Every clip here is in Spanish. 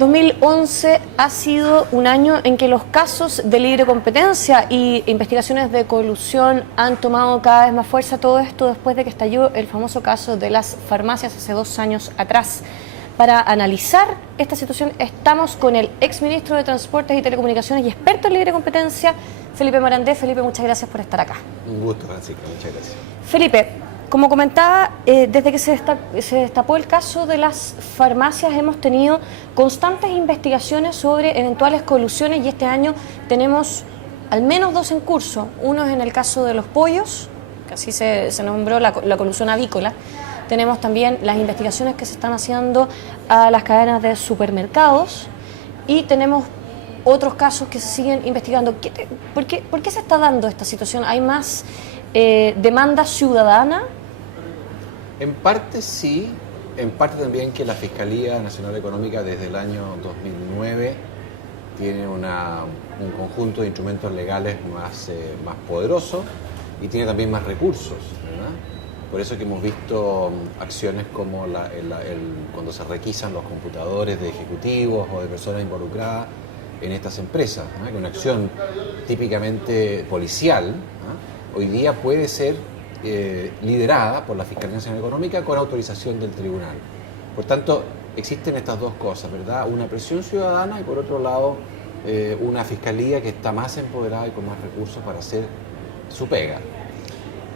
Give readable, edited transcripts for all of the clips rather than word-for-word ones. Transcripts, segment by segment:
2011 ha sido un año en que los casos de libre competencia y investigaciones de colusión han tomado cada vez más fuerza. Todo esto después de que estalló el famoso caso de las farmacias hace 2 años atrás. Para analizar esta situación estamos con el exministro de Transportes y Telecomunicaciones y experto en libre competencia, Felipe Morandé. Felipe, muchas gracias por estar acá. Un gusto, Francisca, muchas gracias. Felipe, como comentaba, desde que se destapó el caso de las farmacias hemos tenido constantes investigaciones sobre eventuales colusiones y este año tenemos al menos 2 en curso. Uno es en el caso de los pollos, que así se nombró la colusión avícola. Tenemos también las investigaciones que se están haciendo a las cadenas de supermercados y tenemos otros casos que se siguen investigando. ¿Por qué se está dando esta situación? ¿Hay más demanda ciudadana? En parte sí, en parte también que la Fiscalía Nacional Económica desde el año 2009 tiene un conjunto de instrumentos legales más poderoso y tiene también más recursos, ¿verdad? Por eso que hemos visto acciones como cuando se requisan los computadores de ejecutivos o de personas involucradas en estas empresas, ¿no? Que una acción típicamente policial, ¿no? Hoy día puede ser liderada por la Fiscalía Nacional Económica con autorización del tribunal. Por tanto, existen estas dos cosas, ¿verdad? Una presión ciudadana y por otro lado una fiscalía que está más empoderada y con más recursos para hacer su pega.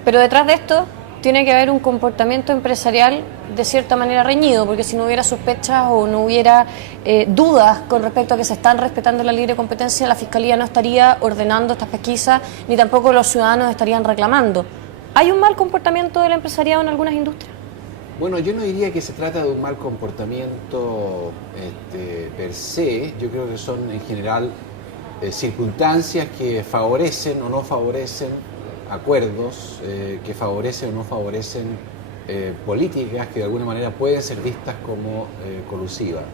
Pero detrás de esto tiene que haber un comportamiento empresarial de cierta manera reñido, porque si no hubiera sospechas o no hubiera dudas con respecto a que se están respetando la libre competencia, la Fiscalía no estaría ordenando estas pesquisas, ni tampoco los ciudadanos estarían reclamando. ¿Hay un mal comportamiento del empresariado en algunas industrias? Bueno, yo no diría que se trata de un mal comportamiento per se. Yo creo que son en general circunstancias que favorecen o no favorecen acuerdos, que favorecen o no favorecen políticas que de alguna manera pueden ser vistas como colusivas.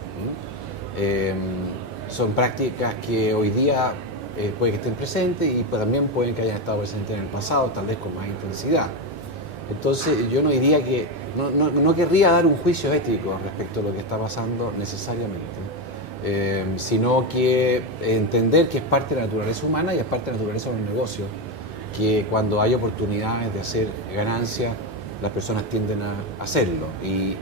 Son prácticas que hoy día puede que estén presentes y también pueden que hayan estado presentes en el pasado, tal vez con más intensidad. Entonces yo no diría que, no querría dar un juicio ético respecto a lo que está pasando necesariamente, sino que entender que es parte de la naturaleza humana y es parte de la naturaleza de un negocio, que cuando hay oportunidades de hacer ganancias, las personas tienden a hacerlo. Y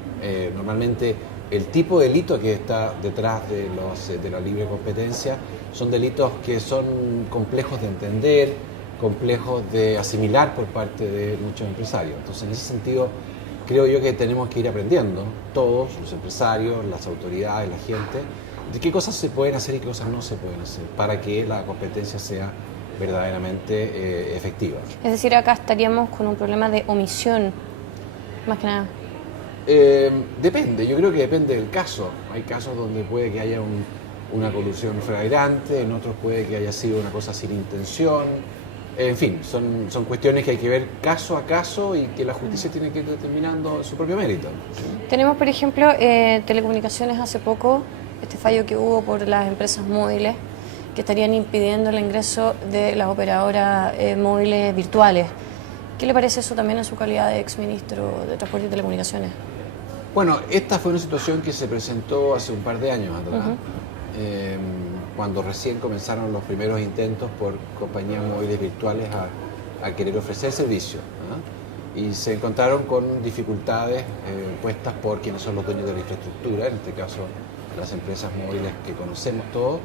normalmente el tipo de delito que está detrás de la libre competencia son delitos que son complejos de entender, complejos de asimilar por parte de muchos empresarios. Entonces, en ese sentido, creo yo que tenemos que ir aprendiendo, todos, los empresarios, las autoridades, la gente, de qué cosas se pueden hacer y qué cosas no se pueden hacer para que la competencia sea verdaderamente efectiva. Es decir, acá estaríamos con un problema de omisión, más que nada. Depende, yo creo que depende del caso. Hay casos donde puede que haya una colusión flagrante, en otros puede que haya sido una cosa sin intención. En fin, son cuestiones que hay que ver caso a caso y que la justicia tiene que ir determinando su propio mérito. Tenemos, por ejemplo, Telecomunicaciones hace poco, este fallo que hubo por las empresas móviles que estarían impidiendo el ingreso de las operadoras móviles virtuales. ¿Qué le parece eso también en su calidad de exministro de Transporte y Telecomunicaciones? Bueno, esta fue una situación que se presentó hace un par de años atrás, cuando recién comenzaron los primeros intentos por compañías móviles virtuales a querer ofrecer servicio, ¿no? Y se encontraron con dificultades puestas por quienes son los dueños de la infraestructura, en este caso las empresas móviles que conocemos todos,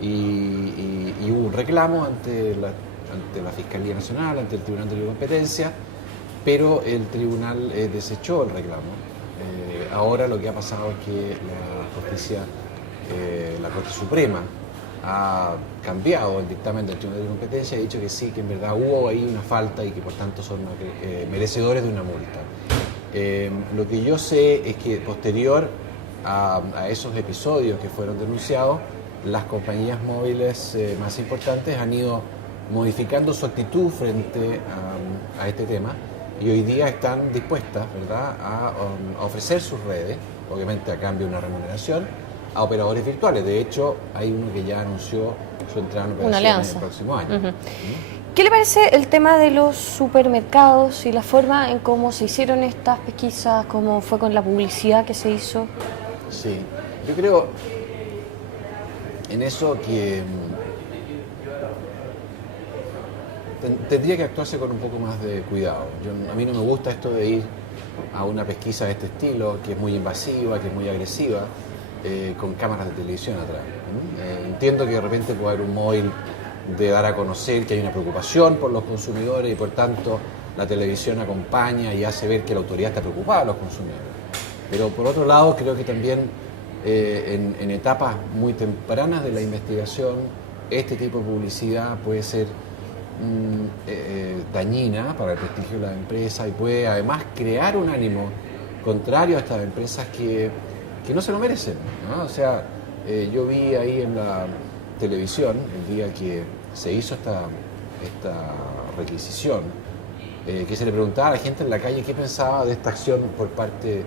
y hubo un reclamo ante la Fiscalía Nacional, ante el Tribunal de Competencia, pero el tribunal desechó el reclamo. Ahora lo que ha pasado es que la justicia, la Corte Suprema, ha cambiado el dictamen del Tribunal de Competencia y ha dicho que sí, que en verdad hubo ahí una falta y que por tanto son merecedores de una multa. Lo que yo sé es que posterior a esos episodios que fueron denunciados, las compañías móviles más importantes han ido modificando su actitud frente a este tema y hoy día están dispuestas, ¿verdad?, a ofrecer sus redes, obviamente a cambio de una remuneración, a operadores virtuales. De hecho, hay uno que ya anunció su entrada en operación en el próximo año. ¿Qué le parece el tema de los supermercados y la forma en cómo se hicieron estas pesquisas, cómo fue con la publicidad que se hizo? Sí, yo creo, en eso que tendría que actuarse con un poco más de cuidado. A mí no me gusta esto de ir a una pesquisa de este estilo, que es muy invasiva, que es muy agresiva, con cámaras de televisión atrás. Entiendo que de repente puede haber un móvil de dar a conocer que hay una preocupación por los consumidores y por tanto la televisión acompaña y hace ver que la autoridad está preocupada de los consumidores. Pero por otro lado creo que también en etapas muy tempranas de la investigación este tipo de publicidad puede ser dañina para el prestigio de la empresa y puede además crear un ánimo contrario a estas empresas que no se lo merecen, ¿no? O sea, yo vi ahí en la televisión el día que se hizo esta requisición, que se le preguntaba a la gente en la calle qué pensaba de esta acción por parte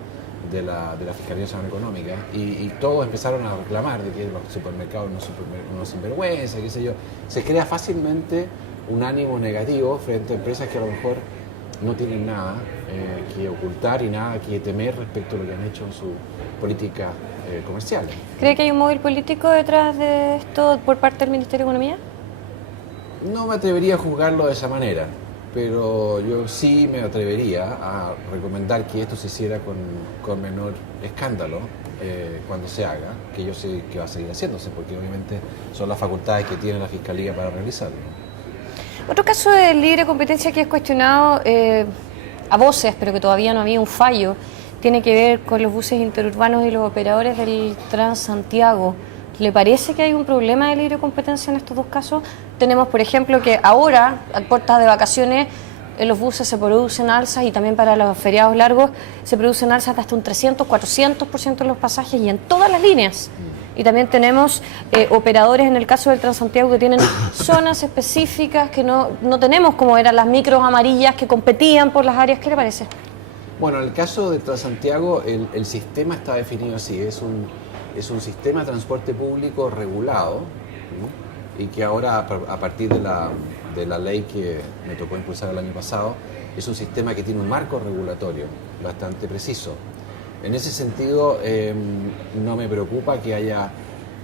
de la Fiscalía Nacional Económica y todos empezaron a reclamar de que los supermercados no sinvergüenza, qué sé yo. Se crea fácilmente un ánimo negativo frente a empresas que a lo mejor no tienen nada que ocultar y nada que temer respecto a lo que han hecho en sus políticas comerciales. ¿Cree que hay un móvil político detrás de esto por parte del Ministerio de Economía? No me atrevería a juzgarlo de esa manera, pero yo sí me atrevería a recomendar que esto se hiciera con menor escándalo cuando se haga, que yo sé que va a seguir haciéndose, porque obviamente son las facultades que tiene la Fiscalía para realizarlo. Otro caso de libre competencia que es cuestionado a voces, pero que todavía no había un fallo, tiene que ver con los buses interurbanos y los operadores del Transantiago. ¿Le parece que hay un problema de libre competencia en estos dos casos? Tenemos, por ejemplo, que ahora, a puertas de vacaciones, en los buses se producen alzas y también para los feriados largos se producen alzas de hasta un 300, 400% en los pasajes y en todas las líneas. Y también tenemos operadores, en el caso del Transantiago, que tienen zonas específicas que no tenemos, como eran las micros amarillas que competían por las áreas. ¿Qué le parece? Bueno, en el caso de Transantiago, el sistema está definido así, es un sistema de transporte público regulado, ¿no? Y que ahora, a partir de la ley que me tocó impulsar el año pasado, es un sistema que tiene un marco regulatorio bastante preciso. En ese sentido, no me preocupa que haya,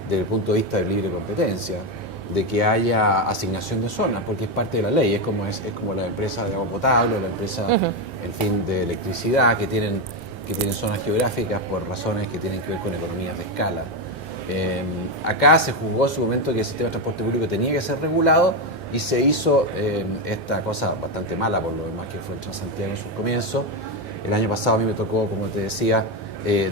desde el punto de vista de libre competencia, de que haya asignación de zonas, porque es parte de la ley, es como la empresa de agua potable, la empresa, en fin, de electricidad, que tienen zonas geográficas por razones que tienen que ver con economías de escala. Acá se juzgó en su momento que el sistema de transporte público tenía que ser regulado y se hizo esta cosa bastante mala por lo demás que fue el Transantiago en sus comienzos. El año pasado a mí me tocó, como te decía,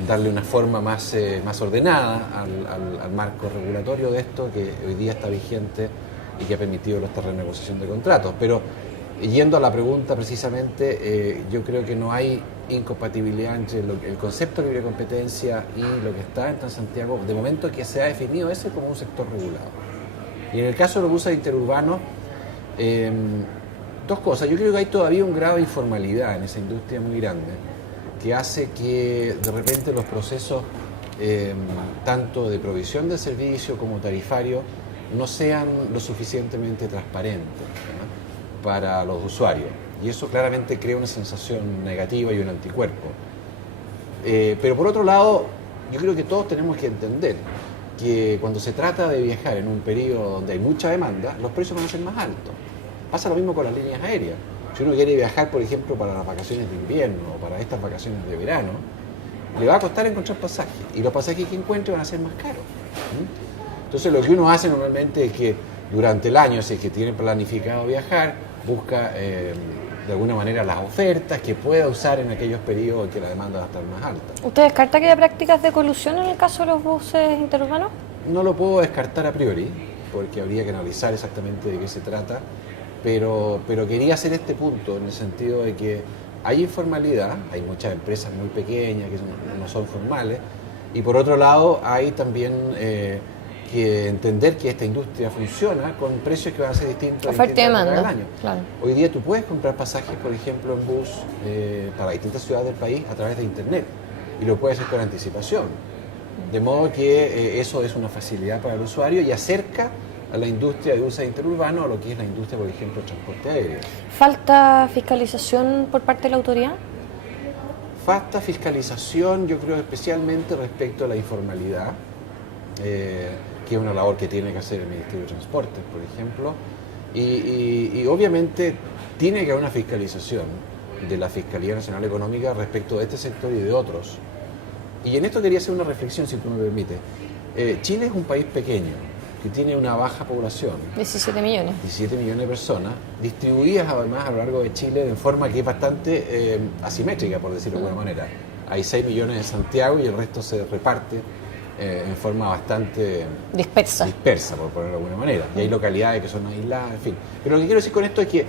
darle una forma más ordenada al marco regulatorio de esto, que hoy día está vigente y que ha permitido esta renegociación de contratos. Pero yendo a la pregunta precisamente, yo creo que no hay incompatibilidad entre el concepto de libre competencia y lo que está en Transantiago, de momento que se ha definido ese como un sector regulado. Y en el caso de los buses interurbanos, dos cosas. Yo creo que hay todavía un grado de informalidad en esa industria muy grande, que hace que de repente los procesos, tanto de provisión de servicio como tarifario, no sean lo suficientemente transparentes, ¿no?, para los usuarios. Y eso claramente crea una sensación negativa y un anticuerpo. Pero por otro lado, yo creo que todos tenemos que entender que cuando se trata de viajar en un periodo donde hay mucha demanda, los precios van a ser más altos. Pasa lo mismo con las líneas aéreas. Si uno quiere viajar, por ejemplo, para las vacaciones de invierno o para estas vacaciones de verano, le va a costar encontrar pasajes. Y los pasajes que encuentre van a ser más caros. Entonces, lo que uno hace normalmente es que durante el año, si es que tiene planificado viajar, busca de alguna manera las ofertas que pueda usar en aquellos periodos en que la demanda va a estar más alta. ¿Usted descarta que haya prácticas de colusión en el caso de los buses interurbanos? No lo puedo descartar a priori, porque habría que analizar exactamente de qué se trata, pero quería hacer este punto en el sentido de que hay informalidad, hay muchas empresas muy pequeñas que no son formales, y por otro lado hay también que entender que esta industria funciona con precios que van a ser distintos oferta y demanda cada año. Claro. Hoy día tú puedes comprar pasajes, por ejemplo, en bus para distintas ciudades del país a través de internet y lo puedes hacer con anticipación. De modo que eso es una facilidad para el usuario y acerca a la industria de buses interurbanos a lo que es la industria, por ejemplo, del transporte aéreo. ¿Falta fiscalización por parte de la autoridad? Falta fiscalización, yo creo, especialmente respecto a la informalidad, que que es una labor que tiene que hacer el Ministerio de Transportes, por ejemplo, y obviamente tiene que haber una fiscalización de la Fiscalía Nacional Económica respecto de este sector y de otros. Y en esto quería hacer una reflexión, si tú me permites. Chile es un país pequeño, que tiene una baja población. 17 millones. 17 millones de personas, distribuidas además a lo largo de Chile de forma que es bastante asimétrica, por decirlo de alguna manera. Hay 6 millones en Santiago y el resto se reparte en forma bastante dispersa, por ponerlo de alguna manera. Y hay localidades que son aisladas, en fin. Pero lo que quiero decir con esto es que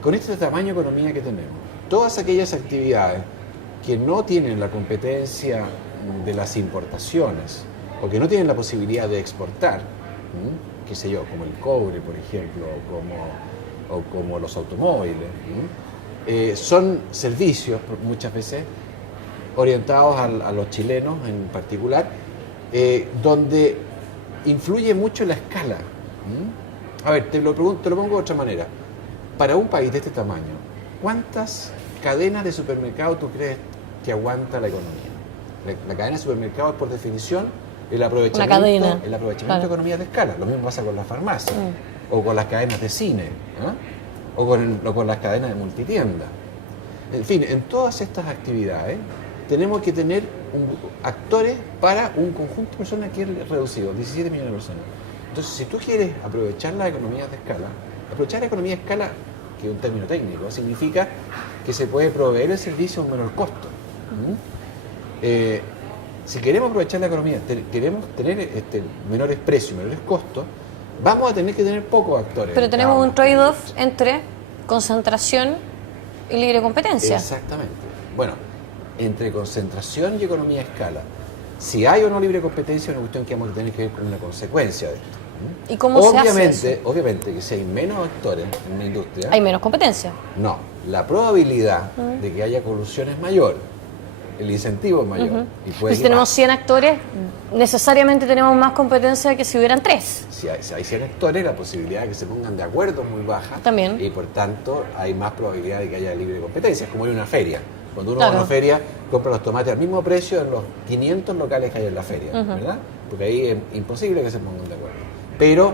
con este tamaño de economía que tenemos, todas aquellas actividades que no tienen la competencia de las importaciones o que no tienen la posibilidad de exportar, qué sé yo, como el cobre, por ejemplo, o como los automóviles, son servicios muchas veces orientados a los chilenos en particular, donde influye mucho la escala. A ver, te lo pongo de otra manera. Para un país de este tamaño, ¿cuántas cadenas de supermercado tú crees que aguanta la economía? La cadena de supermercado es, por definición, el aprovechamiento claro, de economías de escala. Lo mismo pasa con las farmacias, o con las cadenas de cine, o con las cadenas de multitienda. En fin, en todas estas actividades tenemos que tener actores para un conjunto de personas que es reducido, 17 millones de personas. Entonces, si tú quieres aprovechar las economías de escala, aprovechar la economía de escala, que es un término técnico, significa que se puede proveer el servicio a un menor costo. Si queremos aprovechar la economía, queremos tener menores precios, menores costos, vamos a tener que tener pocos actores. Pero tenemos un trade-off entre concentración y libre competencia. Exactamente. Bueno, entre concentración y economía de escala, si hay o no libre competencia es una cuestión que vamos a tener que ver con una consecuencia de esto. ¿Y cómo se hace eso? Obviamente que si hay menos actores en una industria... ¿Hay menos competencia? No, la probabilidad de que haya colusión es mayor, el incentivo es mayor. Si tenemos 100 actores, necesariamente tenemos más competencia que si hubieran 3. Si hay 100 actores, la posibilidad de que se pongan de acuerdo es muy baja. También. Y por tanto hay más probabilidad de que haya libre competencia. Es como ir a una feria. Cuando uno va a una feria, compra los tomates al mismo precio en los 500 locales que hay en la feria, ¿verdad? Porque ahí es imposible que se pongan de acuerdo. Pero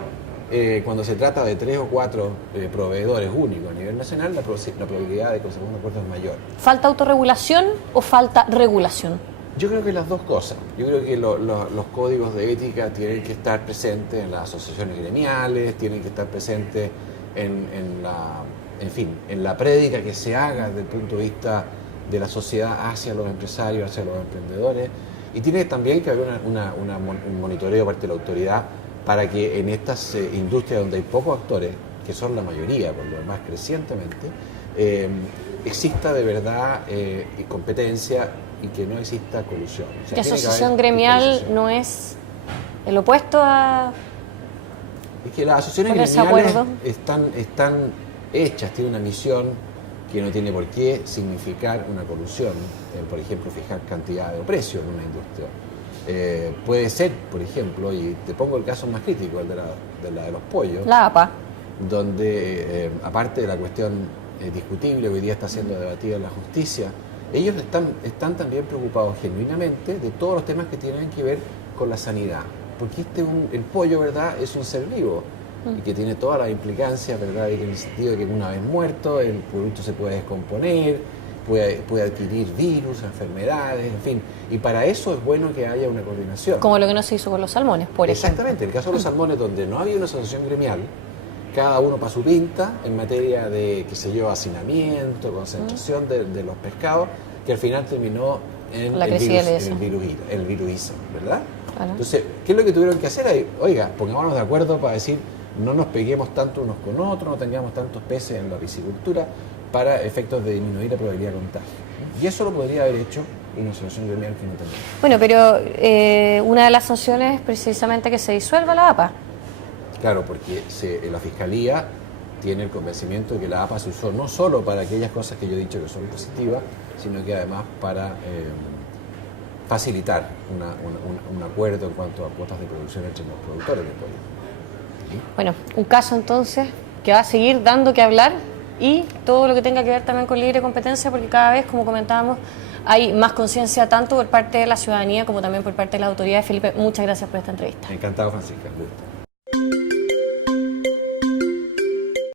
cuando se trata de 3 o 4 proveedores únicos a nivel nacional, la probabilidad de que se pongan de acuerdo es mayor. ¿Falta autorregulación o falta regulación? Yo creo que las dos cosas. Yo creo que los códigos de ética tienen que estar presentes en las asociaciones gremiales, tienen que estar presentes en la prédica que se haga desde el punto de vista de la sociedad hacia los empresarios, hacia los emprendedores, y tiene también que haber un monitoreo por parte de la autoridad para que en estas industrias donde hay pocos actores, que son la mayoría, por lo demás crecientemente, exista de verdad competencia y que no exista colusión. O sea, ¿La asociación gremial no es el opuesto a...? Es que las asociaciones gremiales están hechas, tienen una misión que no tiene por qué significar una colusión, por ejemplo, fijar cantidad o precio en una industria. Puede ser, por ejemplo, y te pongo el caso más crítico, el de los pollos. La APA. Donde, aparte de la cuestión discutible que hoy día está siendo debatida en la justicia, ellos están también preocupados genuinamente de todos los temas que tienen que ver con la sanidad. Porque el pollo, ¿verdad?, es un ser vivo y que tiene todas las implicancias, ¿verdad?, en el sentido de que una vez muerto el producto se puede descomponer, puede adquirir virus, enfermedades, en fin. Y para eso es bueno que haya una coordinación. Como lo que no se hizo con los salmones, por ejemplo. Exactamente. En el caso de los salmones, donde no había una asociación gremial, cada uno para su pinta en materia de, qué sé yo, hacinamiento, concentración de los pescados, que al final terminó en el viruísmo, ¿verdad? Claro. Entonces, ¿qué es lo que tuvieron que hacer ahí? Oiga, pongámonos de acuerdo para decir, no nos peguemos tanto unos con otros, no tengamos tantos peces en la piscicultura para efectos de disminuir la probabilidad de contagio. Y eso lo podría haber hecho una asociación gremial que no tenía. Bueno, pero una de las sanciones es precisamente que se disuelva la APA. Claro, porque la Fiscalía tiene el convencimiento de que la APA se usó no solo para aquellas cosas que yo he dicho que son positivas, sino que además para facilitar un acuerdo en cuanto a cuotas de producción entre los productores de pollo. ¿Sí? Bueno, un caso entonces que va a seguir dando que hablar y todo lo que tenga que ver también con libre competencia, porque cada vez, como comentábamos, hay más conciencia tanto por parte de la ciudadanía como también por parte de las autoridades. Felipe, muchas gracias por esta entrevista. Encantado, Francisca. Gusto.